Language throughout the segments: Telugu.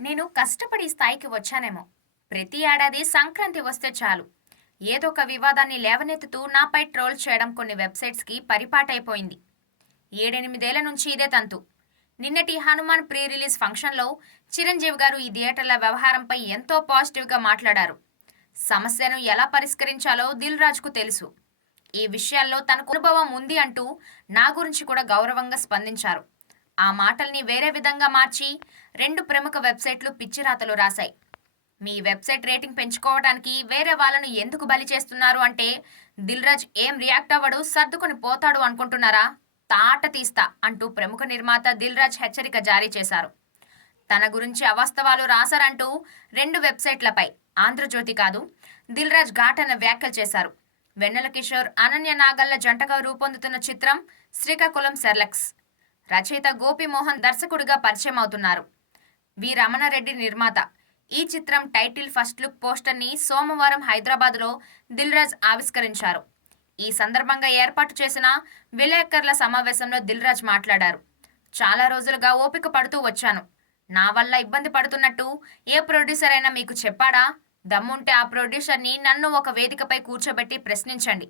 నేను కష్టపడి ఈ స్థాయికి వచ్చానేమో. ప్రతి ఏడాది సంక్రాంతి వస్తే చాలు. ఏదో ఒక వివాదాన్ని లేవనెత్తుతూ నాపై ట్రోల్ చేయడం కొన్ని వెబ్‌సైట్స్‌కి పరిపాటైపోయింది. 7, 8 ఏళ్ల నుంచి ఇదే తంతు. నిన్నటి హనుమాన్ ప్రీ రిలీజ్ ఫంక్షన్‌లో చిరంజీవి గారు ఈ థియేటర్ల వ్యవహారంపై ఎంతో పాజిటివ్‌గా మాట్లాడారు. సమస్యను ఎలా పరిష్కరించాలో దిల్ రాజుకు తెలుసు. ఈ విషయాల్లో తనకు అనుభవం ఉంది అంటూ నా గురించి కూడా గౌరవంగా స్పందించారు. ఆ మాటల్ని వేరే విధంగా మార్చి 2 ప్రముఖ వెబ్‌సైట్లు పిచ్చిరాతలు రాశాయి. మీ వెబ్‌సైట్ రేటింగ్ పెంచుకోవడానికి వేరే వాళ్ళను ఎందుకు బలి చేస్తున్నారు అంటే దిల్‌రాజు ఏం రియాక్ట్ అవ్వడు, సర్దుకొని పోతాడు అనుకుంటున్నారా? తాట తీస్తా అంటూ ప్రముఖ నిర్మాత దిల్‌రాజు హెచ్చరిక జారీ చేశారు. తన గురించి అవాస్తవాలు రాశారంటూ 2 వెబ్‌సైట్లపై ఆంధ్రజ్యోతి కాదు దిల్‌రాజు ఘాటైన వ్యాఖ్యలు చేశారు. వెన్నెల కిషోర్, అనన్య నాగల్ల జంటగా రూపొందుతున్న చిత్రం శ్రీకాకుళం సెర్లెక్స్. రచయిత గోపిమోహన్ దర్శకుడిగా పరిచయం అవుతున్నారు. వి రమణారెడ్డి నిర్మాత. ఈ చిత్రం టైటిల్ ఫస్ట్ లుక్ పోస్టర్ని సోమవారం హైదరాబాద్లో దిల్‌రాజు ఆవిష్కరించారు. ఈ సందర్భంగా ఏర్పాటు చేసిన విలేకరుల సమావేశంలో దిల్‌రాజు మాట్లాడారు. చాలా రోజులుగా ఓపిక పడుతూ వచ్చాను. నా వల్ల ఇబ్బంది పడుతున్నట్టు ఏ ప్రొడ్యూసర్ అయినా మీకు చెప్పాడా? దమ్ముంటే ఆ ప్రొడ్యూసర్ని నన్ను ఒక వేదికపై కూర్చోబెట్టి ప్రశ్నించండి.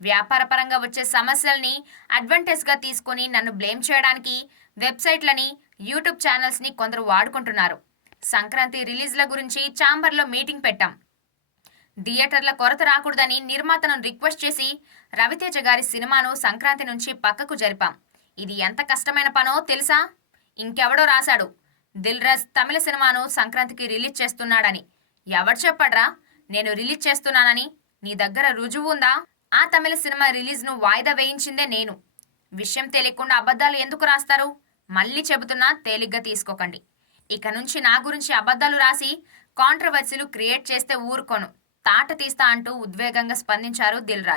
వ్యాపారపరంగా వచ్చే సమస్యల్ని అడ్వాంటేజ్గా తీసుకొని నన్ను బ్లేమ్ చేయడానికి వెబ్‌సైట్లని, యూట్యూబ్ ఛానల్స్ని కొందరు వాడుకుంటున్నారు. సంక్రాంతి రిలీజ్ల గురించి ఛాంబర్లో మీటింగ్ పెట్టాం. థియేటర్ల కొరత రాకూడదని నిర్మాతను రిక్వెస్ట్ చేసి రవితేజ గారి సినిమాను సంక్రాంతి నుంచి పక్కకు జరిపాం. ఇది ఎంత కష్టమైన పనో తెలుసా? ఇంకెవడో రాశాడు, దిల్‌రాజు తమిళ సినిమాను సంక్రాంతికి రిలీజ్ చేస్తున్నాడని. ఎవడు చెప్పాడ్రా నేను రిలీజ్ చేస్తున్నానని? నీ దగ్గర రుజువు ఉందా? ఆ తమిళ సినిమా రిలీజ్ను వాయిదా వేయించిందే నేను. విషయం తెలియకుండా అబద్ధాలు ఎందుకు రాస్తారు? మళ్ళీ చెబుతున్నా, తేలిగ్గా తీసుకోకండి. ఇక నుంచి నా గురించి అబద్ధాలు రాసి కాంట్రవర్సీలు క్రియేట్ చేస్తే ఊరుకోను. తాట తీస్తా అంటూ ఉద్వేగంగా స్పందించారు దిల్ రాజు.